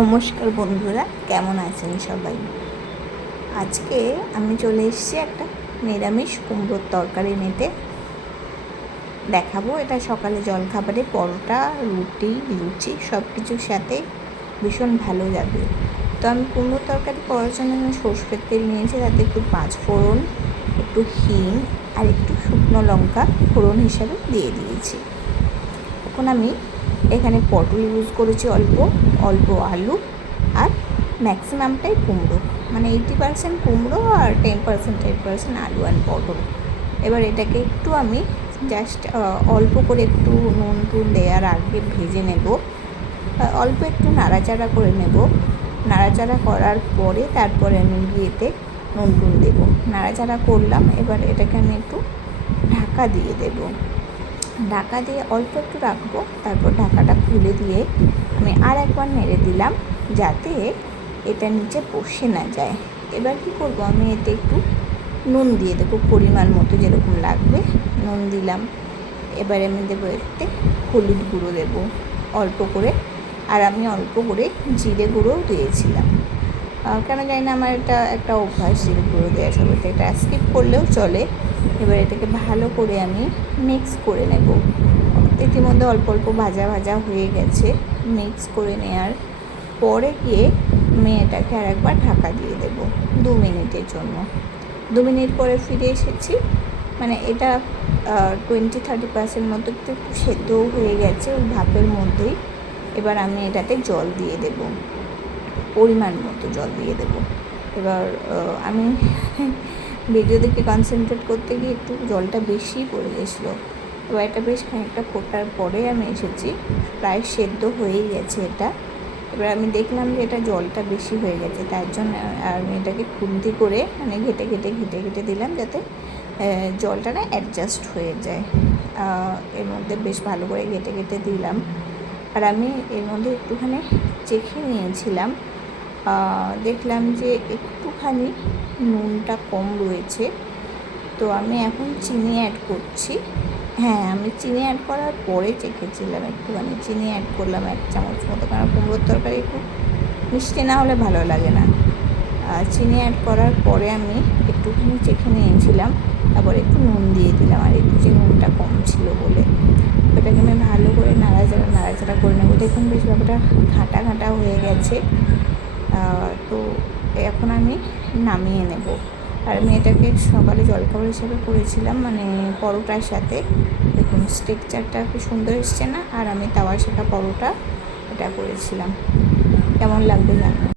নমস্কার বন্ধুরা, কেমন আছেন সবাই? আজকে আমি চলে এসেছি একটা নিরামিষ কুমড়োর তরকারি নিতে। দেখাবো এটা সকালে জলখাবারে পরোটা, রুটি, লুচি সব কিছুর সাথে ভীষণ ভালো যাবে। তো আমি কুমড়োর তরকারি করার জন্য আমি সরষের তেল নিয়েছি, তাতে একটু 5 ফোড়ন, একটু হিং আর একটু শুকনো লঙ্কা ফোড়ন হিসাবে দিয়ে দিয়েছি। এখন আমি এখানে পটল ইউজ করেছি, অল্প অল্প আলু আর ম্যাক্সিমামটাই কুমড়ো, মানে 80% কুমড়ো আর 10% আলু আর পটল। এবার এটাকে একটু আমি জাস্ট অল্প করে একটু নুন টুন দেওয়ার আগে ভেজে নেব, অল্প একটু নাড়াচাড়া করে নেব। নাড়াচাড়া করার পরে তারপরে আমি এতে নুন টুন দেবো। নাড়াচাড়া করলাম, এবার এটাকে আমি একটু ঢাকা দিয়ে দেবো। ঢাকা দিয়ে অল্প একটু রাখবো, তারপর ঢাকাটা খুলে দিয়ে আমি আর একবার নেড়ে দিলাম যাতে এটা নিচে বসে না যায়। এবার কি করব, আমি এতে একটু নুন দিয়ে দেবো, পরিমাণ মতো যেরকম লাগবে নুন দিলাম। এবার আমি দেবো এতে হলুদ গুঁড়ো দেবো অল্প করে, আর আমি অল্প করে জিরে গুঁড়োও দিয়েছিলাম। কেন জানি না, আমার এটা একটা অভ্যাস জিরে গুঁড়ো দেওয়া সবাই, এটা স্কিপ করলেও চলে। এবার এটাকে ভালো করে আমি মিক্স করে নেব। ইতিমধ্যে অল্প অল্প ভাজা ভাজা হয়ে গেছে। মিক্স করে নেওয়ার পরে গিয়ে আমি এটাকে আর একবার ঢাকা দিয়ে দেব 2 মিনিটের জন্য। 2 মিনিট পরে ফিরে এসেছি, মানে এটা 20-30% মতো একটু সেদ্ধও হয়ে গেছে ওই ভাপের মধ্যেই। এবার আমি এটাতে জল দিয়ে দেব, পরিমাণ মতো জল দিয়ে দেব। এবার আমি ভিডিও দেখে কনসেন্ট্রেট করতে গিয়ে একটু জলটা বেশি পড়ে গেছিলো। এবার এটা বেশ খানিকটা ফোটার পরে আমি এসেছি, প্রায় সেদ্ধ হয়েই গেছে এটা। এবার আমি দেখলাম যে এটা জলটা বেশি হয়ে গেছে, তার জন্য আমি এটাকে খুন্তি করে মানে ঘেটে ঘেটে দিলাম যাতে জলটা না অ্যাডজাস্ট হয়ে যায়। এর মধ্যে বেশ ভালো করে ঘেটে দিলাম। আর আমি এর মধ্যে একটুখানি চেখে নিয়েছিলাম, দেখলাম যে একটুখানি নুনটা কম রয়েছে। তো আমি এখন চিনি অ্যাড করছি। হ্যাঁ, আমি চিনি অ্যাড করার পরে চেখেছিলাম, একটুখানি চিনি অ্যাড করলাম 1 চামচ মতো, কারণ কুমড়োর তরকারি একটু মিষ্টি না হলে ভালো লাগে না। চিনি অ্যাড করার পরে আমি একটুখানি চেখে নিয়েছিলাম, তারপরে একটু নুন দিয়ে দিলাম, আর একটু যে নুনটা কম ছিল বলে। ওটাকে আমি ভালো করে নাড়াচাড়া করে নেবো। দেখুন বেশ ব্যাপারটা ঘাঁটা হয়ে গেছে। তো এখন আমি নামিয়ে নেব। আর আমি এটাকে সকালে জলখাবার হিসেবে করেছিলাম, মানে পরোটার সাথে। দেখুন স্টেকচারটা কি সুন্দর এসছে না? আর আমি তাওয়া সেঁকা পরোটা এটা করেছিলাম। কেমন লাগবে জানো।